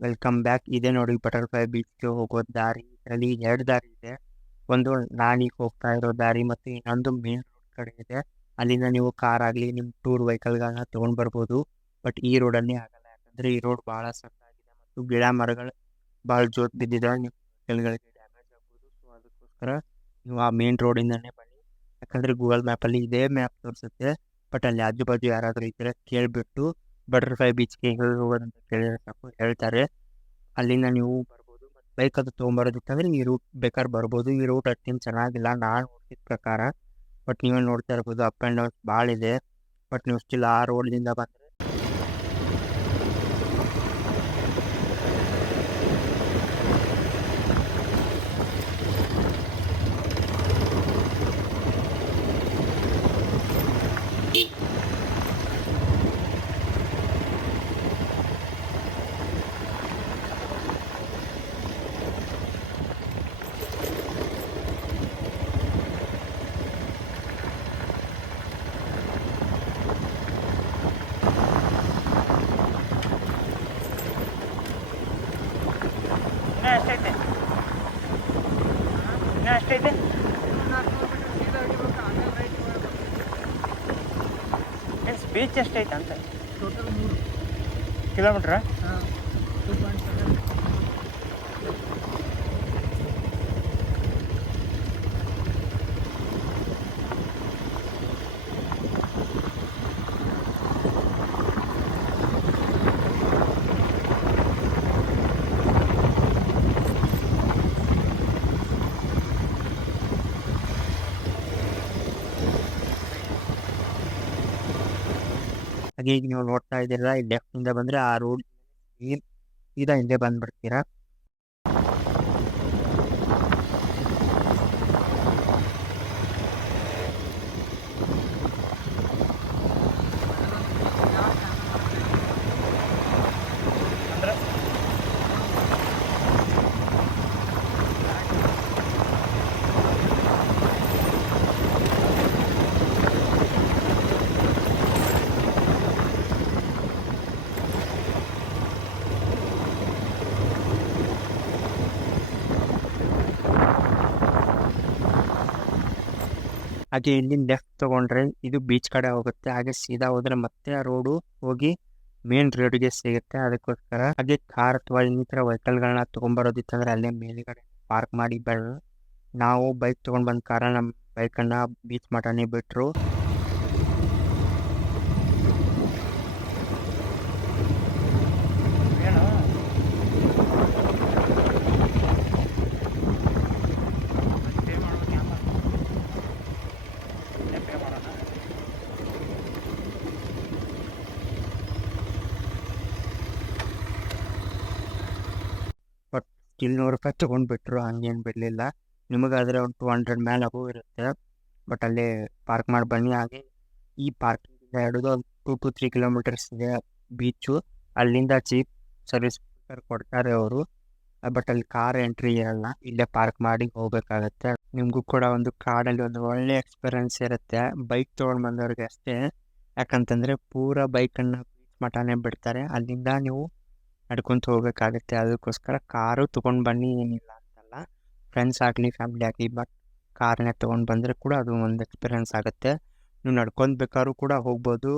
Welcome back ಇದೆ ನೋಡಿ butterfly ಬೀಚ್ಗೆ ಹೋಗೋ ದಾರಿ. ಇದರಲ್ಲಿ ಎರಡು ದಾರಿ ಇದೆ. ಒಂದು ನಾನೀಗ ಹೋಗ್ತಾ ಇರೋ ದಾರಿ ಮತ್ತು ಇನ್ನೊಂದು ಮೇನ್ ರೋಡ್ ಕಡೆ ಇದೆ. ಅಲ್ಲಿಂದ ನೀವು ಕಾರ್ ಆಗಲಿ ನಿಮ್ಮ ಟೂರ್ ವೆಹಿಕಲ್ಗಳನ್ನ ತೊಗೊಂಡು ಬರ್ಬೋದು. ಬಟ್ ಈ ರೋಡಲ್ಲಿ ಆಗಲ್ಲ. ಯಾಕಂದರೆ ಈ ರೋಡ್ ಭಾಳ ಸಣ್ಣದಾಗಿದೆ ಮತ್ತು ಗಿಡ ಮರಗಳು ಭಾಳ ಜೋತ್ ಬಿದ್ದಿದೆ ನಿಮ್ಮ ವೆಹಿಕಲ್ಗಳಿಗೆ ಡ್ಯಾಮೇಜ್ ಆಗ್ಬೋದು. ಸೊ ಅದಕ್ಕೋಸ್ಕರ ನೀವು ಆ ಮೇನ್ ರೋಡಿಂದನೇ ಬನ್ನಿ. ಯಾಕಂದರೆ ಗೂಗಲ್ ಮ್ಯಾಪಲ್ಲಿ ಇದೇ ಮ್ಯಾಪ್ ತೋರಿಸುತ್ತೆ. ಬಟ್ ಅಲ್ಲಿ ಆಜು ಬಾಜು ಯಾರಾದರೂ ಇದ್ದರೆ ಕೇಳಿಬಿಟ್ಟು ಬಟರ್ಫ್ಲೈ ಬೀಚ್ಗೆ ಹೇಗೆ ಹೋಗೋದಂತ ಹೇಳ್ತಾರೆ. ಅಲ್ಲಿಂದ ನೀವು ಬರ್ಬೋದು, ಮತ್ತು ಬೈಕ್ ಅದು ತೊಗೊಂಬರೋದಿತ್ತಂದ್ರೆ ಈ ರೂಟ್ ಬೇಕಾದ್ರೆ ಬರ್ಬೋದು. ಈ ರೂಟ್ ಅಷ್ಟೇನು ಚೆನ್ನಾಗಿಲ್ಲ. ನಾನು ನೋಡಿದ ಪ್ರಕಾರ, ಬಟ್ ನೀವೇ ನೋಡ್ತಾ ಇರ್ಬೋದು ಅಪ್ ಆ್ಯಂಡ್ ಡೌನ್ಸ್ ಭಾಳ ಇದೆ ಬಟ್ ನೀವು ಸ್ಟಿಲ್ ಆ ರೋಡ್ದಿಂದ ಬಂದರೆ ಇನ್ನೂ ಎಷ್ಟೈತೆ ಇನ್ನೂ ಎಷ್ಟು ಬೀಚ್ ಎಷ್ಟೈತೆ ಅಂತ ಟೋಟಲ್ ಮೂರು ಕಿಲೋಮೀಟ್ರಾ ಹಾಂ ಟೂ ಪಾಯಿಂಟ್ ಸೆವೆನ್ ಹಾಗೆ ಈಗ ನೀವು ನೋಡ್ತಾ ಇದ್ದೀರಾ ಈ ಲೆಫ್ಟಿಂದ ಬಂದ್ರೆ ಆ ರೋಡ್ ಸೀದಾ ಹಿಂದೆ ಬಂದ್ಬಿಡ್ತೀರಾ? ಹಾಗೆ ಇಲ್ಲಿ ಲೆಫ್ಟ್ ತೊಗೊಂಡ್ರೆ ಇದು ಬೀಚ್ ಕಡೆ ಹೋಗುತ್ತೆ. ಹಾಗೆ ಸೀದಾ ಹೋದ್ರೆ ಮತ್ತೆ ಆ ರೋಡು ಹೋಗಿ ಮೇನ್ ರೋಡ್ಗೆ ಸಿಗುತ್ತೆ. ಅದಕ್ಕೋಸ್ಕರ ಹಾಗೆ ಕಾರ್ ಅಥವಾ ಇನ್ನಿತರ ವೆಹಿಕಲ್ಗಳನ್ನ ತೊಗೊಂಬರೋದಿತ್ತಂದ್ರೆ ಅಲ್ಲೇ ಮೇಲ್ಗಡೆ ಪಾರ್ಕ್ ಮಾಡಿ ಬೇಡ ನಾವು ಬೈಕ್ ತೊಗೊಂಡು ಬಂದ ಕಾರಣ ನಮ್ಮ ಬೈಕನ್ನು ಬೀಚ್ ಮಟನೇ ಬಿಟ್ಟರು ಸ್ಟಿಲ್ ರೂಪಾಯಿ ತೊಗೊಂಡ್ಬಿಟ್ರು ಹಂಗೇನು ಬಿಡಲಿಲ್ಲ. ನಿಮಗಾದರೆ ಒಂದು ಟು ಹಂಡ್ರೆಡ್ ಮೇಲೆ ಅಬೋ ಇರುತ್ತೆ. ಬಟ್ ಅಲ್ಲಿ ಪಾರ್ಕ್ ಮಾಡಿ ಬನ್ನಿ ಹಾಗೆ. ಈ ಪಾರ್ಕಿಂಗಿಂದ ಹಿಡಿದು ಟೂ ಟು ತ್ರೀ ಕಿಲೋಮೀಟರ್ಸ್ ಇದೆ ಬೀಚು ಅಲ್ಲಿಂದ ಚೀಪ್ ಸರ್ವಿಸ್ ಕೊಡ್ತಾರೆ ಅವರು. ಬಟ್ ಅಲ್ಲಿ ಕಾರ್ ಎಂಟ್ರಿ ಇರಲ್ಲ. ಇಲ್ಲೇ ಪಾರ್ಕ್ ಮಾಡಿ ಹೋಗ್ಬೇಕಾಗತ್ತೆ. ನಿಮಗೂ ಕೂಡ ಒಂದು ಕಾಡಲ್ಲಿ ಒಂದು ಒಳ್ಳೆ ಎಕ್ಸ್ಪೀರಿಯನ್ಸ್ ಇರುತ್ತೆ. ಬೈಕ್ ತೊಗೊಂಡು ಬಂದವ್ರಿಗೆ ಅಷ್ಟೇ. ಯಾಕಂತಂದರೆ ಪೂರ ಬೈಕನ್ನು ಬೀಚ್ ಮಠನೇ ಬಿಡ್ತಾರೆ. ಅಲ್ಲಿಂದ ನೀವು ನಡ್ಕೊಂತ ಹೋಗ್ಬೇಕಾಗತ್ತೆ. ಅದಕ್ಕೋಸ್ಕರ ಕಾರು ತೊಗೊಂಡು ಬನ್ನಿ, ಏನಿಲ್ಲ ಅಂತಲ್ಲ. ಫ್ರೆಂಡ್ಸ್ ಆಗಲಿ ಫ್ಯಾಮಿಲಿ ಆಗಲಿ ಬಟ್ ಕಾರ್ನೇ ತೊಗೊಂಡು ಬಂದರೆ ಕೂಡ ಅದು ಒಂದು ಎಕ್ಸ್ಪೀರಿಯನ್ಸ್ ಆಗುತ್ತೆ. ನೀವು ನಡ್ಕೊಂಡು ಬೇಕಾದ್ರೂ ಕೂಡ ಹೋಗ್ಬೋದು.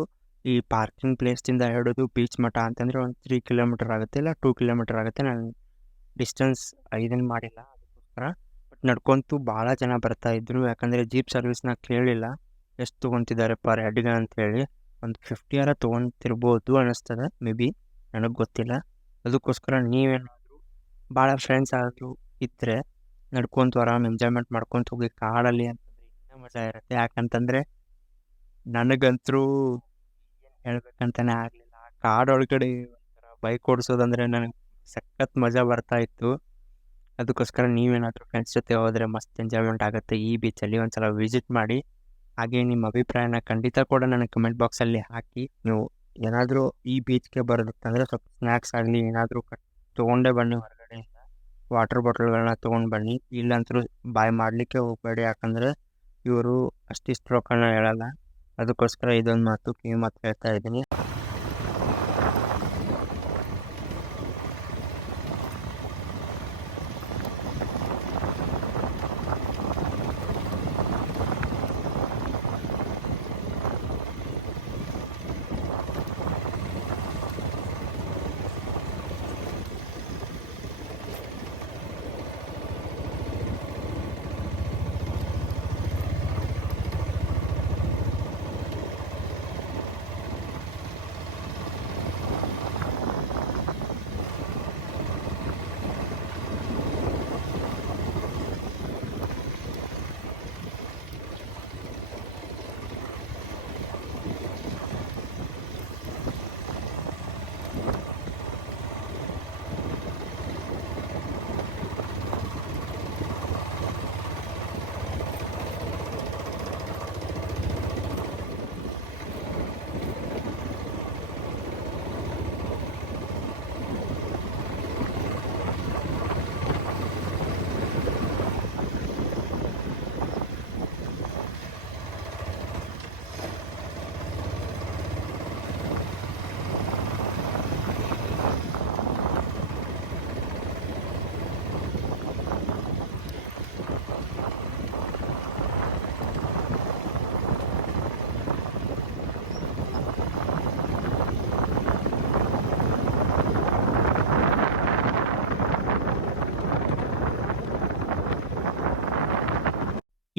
ಈ ಪಾರ್ಕಿಂಗ್ ಪ್ಲೇಸಿಂದ ಹಿಡಿದು ಬೀಚ್ ಮಠ ಅಂತಂದರೆ ಒಂದು ತ್ರೀ ಕಿಲೋಮೀಟರ್ ಆಗುತ್ತೆ ಇಲ್ಲ ಟೂ ಕಿಲೋಮೀಟರ್ ಆಗುತ್ತೆ. ನಾನು ಡಿಸ್ಟೆನ್ಸ್ ಇದನ್ನು ಮಾಡಿಲ್ಲ ಅದಕ್ಕೋಸ್ಕರ. ಬಟ್ ನಡ್ಕೊಂತು ಭಾಳ ಜನ ಬರ್ತಾ ಇದ್ರು. ಯಾಕಂದರೆ ಜೀಪ್ ಸರ್ವಿಸ್ನ ಕೇಳಿಲ್ಲ. ಎಷ್ಟು ತೊಗೊತಿದ್ದಾರೆ ಪರ್ ಹೆಡ್ಗೆ ಅಂತೇಳಿ. ಒಂದು ಫಿಫ್ಟಿ ಆರ ತೊಗೊತಿರ್ಬೋದು ಅನ್ನಿಸ್ತದೆ ಮೇ ಬಿ ನನಗೆ ಗೊತ್ತಿಲ್ಲ. ಅದಕ್ಕೋಸ್ಕರ ನೀವೇನಾದರೂ ಭಾಳ ಫ್ರೆಂಡ್ಸ್ ಆದರೂ ಇದ್ದರೆ ನಡ್ಕೊಂತ ಆರಾಮ್ ಎಂಜಾಯ್ಮೆಂಟ್ ಮಾಡ್ಕೊತ ಹೋಗಿ ಕಾಡಲ್ಲಿ ಅಂತಂದರೆ ಇನ್ನೂ ಮಜಾ ಇರುತ್ತೆ. ಯಾಕಂತಂದರೆ ನನಗಂತರೂ ಹೇಳ್ಬೇಕಂತಲೇ ಆಗಲಿಲ್ಲ. ಕಾಡೊಳಗಡೆ ಒಂಥರ ಬೈಕ್ ಓಡಿಸೋದಂದ್ರೆ ನನಗೆ ಸಖತ್ ಮಜಾ ಬರ್ತಾ ಇತ್ತು. ಅದಕ್ಕೋಸ್ಕರ ನೀವೇನಾದರೂ ಫ್ರೆಂಡ್ಸ್ ಜೊತೆ ಹೋದರೆ ಮಸ್ತ್ ಎಂಜಾಯ್ಮೆಂಟ್ ಆಗುತ್ತೆ. ಈ ಬೀಚಲ್ಲಿ ಒಂದು ಸಲ ವಿಸಿಟ್ ಮಾಡಿ ಹಾಗೆ ನಿಮ್ಮ ಅಭಿಪ್ರಾಯನ ಖಂಡಿತ ಕೂಡ ನನಗೆ ಕಮೆಂಟ್ ಬಾಕ್ಸಲ್ಲಿ ಹಾಕಿ. ನೀವು ಏನಾದರೂ ಈ ಬೀಚ್ಗೆ ಬರೋದಕ್ಕಂದರೆ ಸ್ವಲ್ಪ ಸ್ನ್ಯಾಕ್ಸ್ ಆಗಲಿ, ಏನಾದರೂ ಕಟ್ ತೊಗೊಂಡೇ ಬನ್ನಿ ಹೊರಗಡೆ ವಾಟರ್ ಬಾಟಲ್ಗಳನ್ನ ತೊಗೊಂಡು ಬನ್ನಿ. ಇಲ್ಲಂತರೂ ಬಾಯ್ ಮಾಡಲಿಕ್ಕೆ ಹೋಗಬೇಡಿ. ಯಾಕಂದರೆ ಇವರು ಅಷ್ಟಿಷ್ಟು ರೊಕ್ಕನ ಹೇಳಲ್ಲ. ಅದಕ್ಕೋಸ್ಕರ ಇದೊಂದು ಮಾತು ಕಿವಿ ಮಾತು ಹೇಳ್ತಾ ಇದ್ದೀನಿ.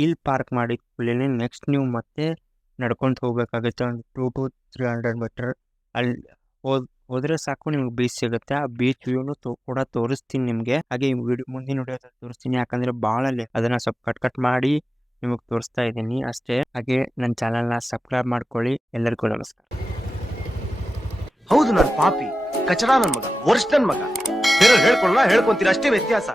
ಇಲ್ಲಿ ಪಾರ್ಕ್ ಮಾಡಿದ ಕೂಡಲೇ ನೆಕ್ಸ್ಟ್ ನೀವು ಮತ್ತೆ ನಡ್ಕೊಂಡು ಹೋಗಬೇಕಾಗುತ್ತೆ. ಒಂದು two to three hundred metre ಅಲ್ಲಿ ಹೋದ್ ಹೋದ್ರೆ ಸಾಕು ನಿಮ್ಗೆ ಬೀಚ್ ಸಿಗುತ್ತೆ. ಆ ಬೀಚ್ ವ್ಯೂನು ಕೂಡ ತೋರಿಸ್ತೀನಿ ನಿಮಗೆ. ಹಾಗೆ ವಿಡಿಯೋ ಮುಂದಿನ ವಿಡಿಯೋದಲ್ಲಿ ತೋರಿಸ್ತೀನಿ. ಯಾಕಂದ್ರೆ ಭಾಳ ಅದನ್ನ ಸ್ವಲ್ಪ ಕಟ್ ಕಟ್ ಮಾಡಿ ನಿಮಗೆ ತೋರಿಸ್ತಾ ಇದ್ದೀನಿ ಅಷ್ಟೇ. ಹಾಗೆ ನನ್ನ ಚಾನಲ್ನ ಸಬ್ಸ್ಕ್ರೈಬ್ ಮಾಡ್ಕೊಳ್ಳಿ. ಎಲ್ಲರಿಗೂ ನಮಸ್ಕಾರ. ಹೌದು ನಾನು ಪಾಪಿ. ಕಚಡ ನನ್ನ ಮಗ. ವರ್ಷ ನನ್ನ ಮಗ ಹೇಳ್ಕೊಳ್ಳ ಹೇಳ್ಕೊಂತೀರ ಅಷ್ಟೇ ವ್ಯತ್ಯಾಸ.